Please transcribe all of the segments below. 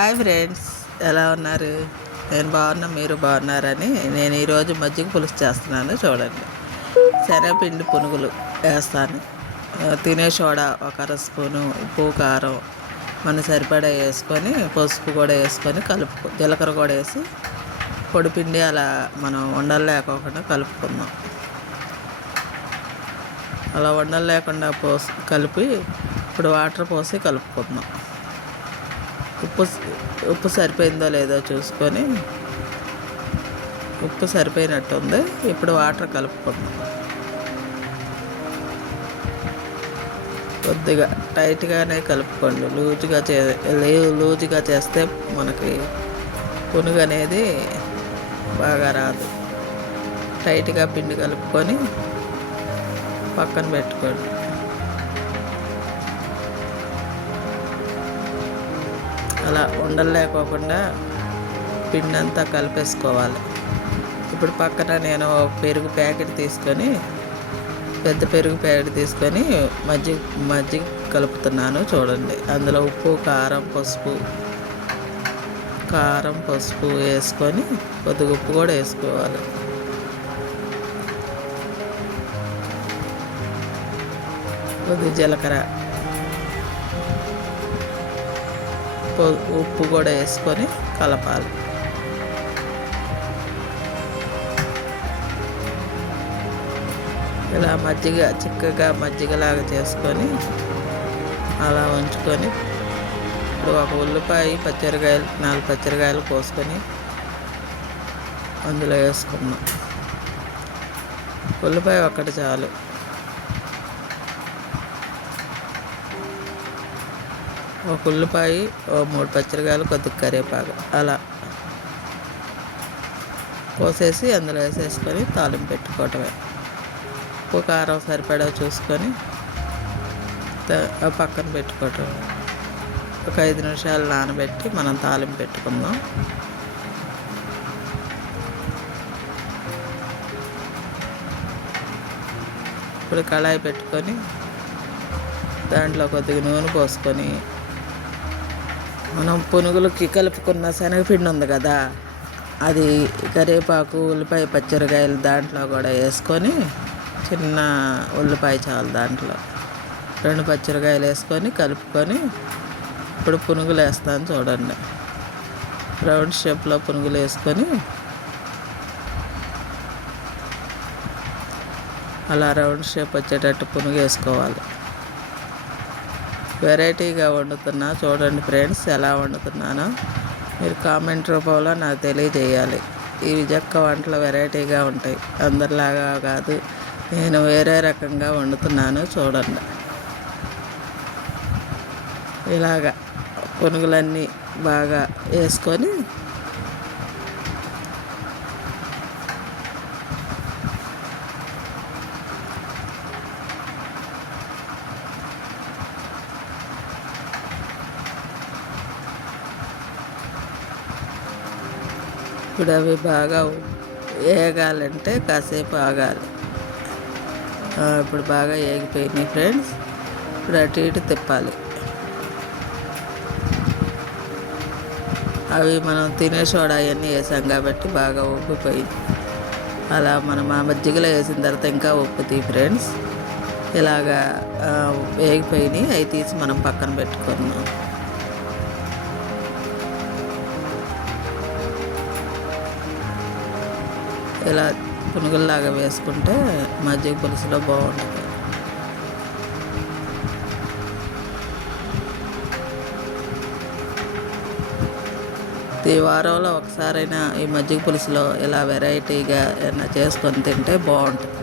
Hi friends, ఎలా ఉన్నారు? నేను బాగున్నా, మీరు బాగున్నారని నేను ఈరోజు మజ్జిగ పులుసు చేస్తున్నాను. చూడండి, శనగపిండి పునుగులు వేస్తాను. తినే సోడా ఒక అర స్పూను, ఉప్పు కారం మన సరిపడా వేసుకొని, పసుపు కూడా వేసుకొని జీలకర్ర కూడా వేసి పొడిపిండి అలా మనం ఉండలు లేకోకుండా కలుపుకుందాం. అలా ఉండలు లేకుండా కలిపి ఇప్పుడు వాటర్ పోసి కలుపుకుందాం. ఉప్పు సరిపోయిందో లేదో చూసుకొని, ఉప్పు సరిపోయినట్టుంది. ఇప్పుడు వాటర్ కలుపుకుందాం. కొద్దిగా టైట్గానే కలుపుకోండి. లూజుగా చేస్తే మనకి పునుగు అనేది బాగా రాదు. టైట్గా పిండి కలుపుకొని పక్కన పెట్టుకోండి. అలా ఉండలు లేకోకుండా పిండి అంతా కలిపేసుకోవాలి. ఇప్పుడు పక్కన నేను పెరుగు ప్యాకెట్ తీసుకొని, పెద్ద పెరుగు ప్యాకెట్ తీసుకొని మజ్జిగ కలుపుతున్నాను. చూడండి, అందులో ఉప్పు కారం పసుపు వేసుకొని కొద్దిగా ఉప్పు కూడా వేసుకోవాలి. కొద్దిగా జీలకర్ర, ఉప్పు కూడా వేసుకొని కలపాలి. ఇలా చిక్కగా మజ్జిగలాగా చేసుకొని అలా ఉంచుకొని, ఇప్పుడు ఒక ఉల్లిపాయ 4 పచ్చిమిరకాయలు కోసుకొని అందులో వేసుకున్నాం. ఉల్లిపాయ ఒక్కటి చాలు. ఒక ఉల్లిపాయ, 3 పచ్చిమిరకాయలు, కొద్దిగా కరివేపాకు అలా కోసేసి అందులో వేసేసుకొని తాలింపు పెట్టుకోవటమే. ఉప్పు కారం సరిపడా చూసుకొని పక్కన పెట్టుకోవటం. ఒక 5 నిమిషాలు నానబెట్టి మనం తాలింపు పెట్టుకుందాం. ఇప్పుడు కళాయి పెట్టుకొని దాంట్లో కొద్దిగా నూనె పోసుకొని, మనం పునుగులకి కలుపుకున్న శనగపిండి ఉంది కదా, అది కరివేపాకు, ఉల్లిపాయ, పచ్చిమిరకాయలు దాంట్లో కూడా వేసుకొని, చిన్న ఉల్లిపాయ చాలు, దాంట్లో 2 పచ్చిమిరకాయలు వేసుకొని కలుపుకొని ఇప్పుడు పునుగులు వేస్తాను. చూడండి, రౌండ్ షేప్లో పునుగులు వేసుకొని అలా రౌండ్ షేప్ వచ్చేటట్టు పునుగు వేసుకోవాలి. వెరైటీగా వండుతున్నా. చూడండి ఫ్రెండ్స్, ఎలా వండుతున్నానో మీరు కామెంట్ రూపంలో నాకు తెలియజేయాలి. ఈ విజక్క వంటలు వెరైటీగా ఉంటాయి, అందరిలాగా కాదు. నేను వేరే రకంగా వండుతున్నాను. చూడండి, ఇలాగా పునుగులన్నీ బాగా వేసుకొని ఇప్పుడు అవి బాగా వేగాలంటే కాసేపు ఆగాలి. ఇప్పుడు బాగా వేగిపోయినాయి ఫ్రెండ్స్. ఇప్పుడు అటు ఇటు తిప్పాలి. అవి మనం తినే సోడా అవన్నీ వేసాం కాబట్టి బాగా ఉబ్బిపోయింది. అలా మనం ఆ మజ్జిగలో వేసిన తర్వాత ఇంకా ఉప్పుతాయి ఫ్రెండ్స్. ఇలాగా వేగిపోయినాయి. అవి తీసి మనం పక్కన పెట్టుకున్నాం. ఇలా పునుగుల్లాగా వేసుకుంటే మజ్జిగ పులుసులో బాగుంటుంది. ఈ వారంలో ఒకసారైనా ఈ మజ్జిగ పులుసులో ఇలా వెరైటీగా ఏమైనా చేసుకొని తింటే బాగుంటుంది.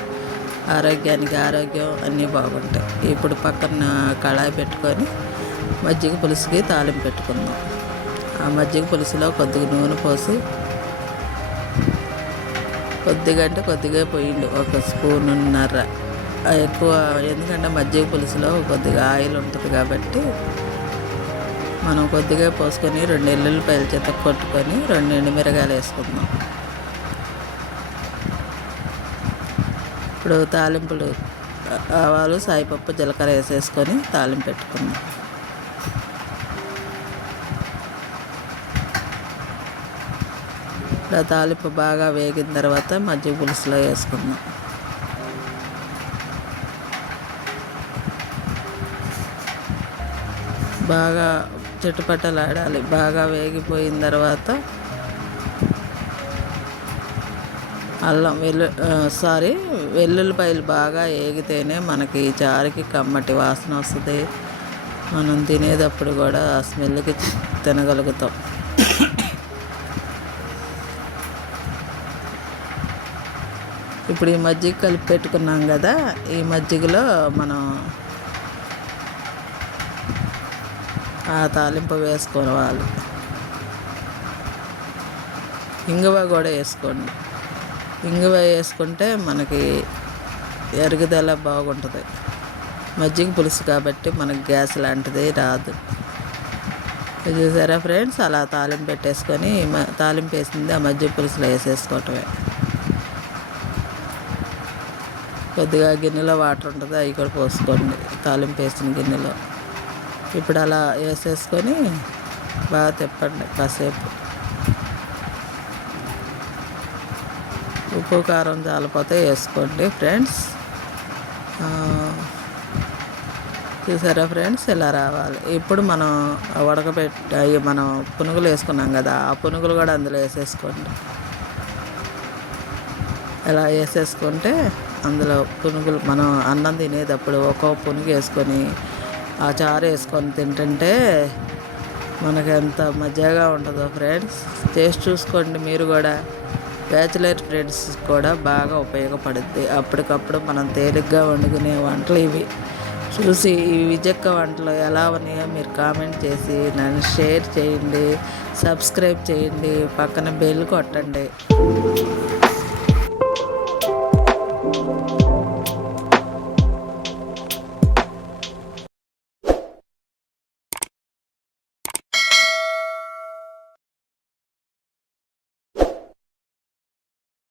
ఆరోగ్యానికి ఆరోగ్యం అన్నీ బాగుంటాయి. ఇప్పుడు పక్కన కళాయి పెట్టుకొని మజ్జిగ పులుసుకి తాలింపు పెట్టుకుందాం. ఆ మజ్జిగ పులుసులో కొద్దిగా నూనె పోసి, కొద్దిగా పోయిండు, 1 స్పూనున్నర ఎక్కువ. ఎందుకంటే మజ్జిగ పులుసులో కొద్దిగా ఆయిల్ ఉంటుంది కాబట్టి మనం కొద్దిగా పోసుకొని 2 ఎల్లుల్లిపాయల చేత కొట్టుకొని 2 ఎండుమిరగాయలు వేసుకుందాం. ఇప్పుడు తాలింపులు ఆవాలు, సాయిపప్పు, జీలకర్ర వేసేసుకొని తాలింపు పెట్టుకుందాం. ఇలా తాలింపు బాగా వేగిన తర్వాత మజ్జిగ పులుసులో వేసుకుందాం. బాగా చిటపటలాడాలి. బాగా వేగిపోయిన తర్వాత వెల్లుల్లిపాయలు బాగా వేగితేనే మనకి చారుకి కమ్మటి వాసన వస్తుంది. మనం తినేటప్పుడు కూడా ఆ స్మెల్కి తినగలుగుతాం. ఇప్పుడు ఈ మజ్జిగ కలిపి పెట్టుకున్నాం కదా, ఈ మజ్జిగలో మనం ఆ తాలింపు వేసుకోవాలి. ఇంగువ కూడా వేసుకోండి. ఇంగువ వేసుకుంటే మనకి ఎరుగుదల బాగుంటుంది. మజ్జిగ పులుసు కాబట్టి మనకి గ్యాస్ లాంటిది రాదు. చూసారా ఫ్రెండ్స్, అలా తాలింపు పెట్టేసుకొని తాలింపు వేసింది ఆ మజ్జిగ పులుసులో వేసేసుకోవటమే. కొద్దిగా గిన్నెలో వాటర్ ఉంటుంది, అవి కూడా పోసుకోండి తాలింపు వేసిన గిన్నెలో. ఇప్పుడు అలా వేసేసుకొని బాగా తిప్పండి కాసేపు. ఉప్పు కారం చాలిపోతే వేసుకోండి ఫ్రెండ్స్. చూసారా ఫ్రెండ్స్, ఇలా రావాలి. ఇప్పుడు మనం మనం పునుగులు వేసుకున్నాం కదా, ఆ పునుగులు కూడా అందులో వేసేసుకోండి. ఇలా వేసేసుకుంటే అందులో పునుగులు మనం అన్నం తినేటప్పుడు ఒక్కో పునుగు వేసుకొని ఆ చారు వేసుకొని తింటుంటే మనకి ఎంత మజాగా ఉంటుందో ఫ్రెండ్స్. చేసి చూసుకోండి మీరు కూడా. బ్యాచిలర్ ఫ్రెండ్స్ కూడా బాగా ఉపయోగపడుద్ది. అప్పటికప్పుడు మనం తేలిగ్గా వండుకునే వంటలు ఇవి. చూసి ఈ విజక్క వంటలు ఎలా ఉన్నాయో మీరు కామెంట్ చేసి నన్ను షేర్ చేయండి, సబ్స్క్రైబ్ చేయండి, పక్కన బెల్ కొట్టండి.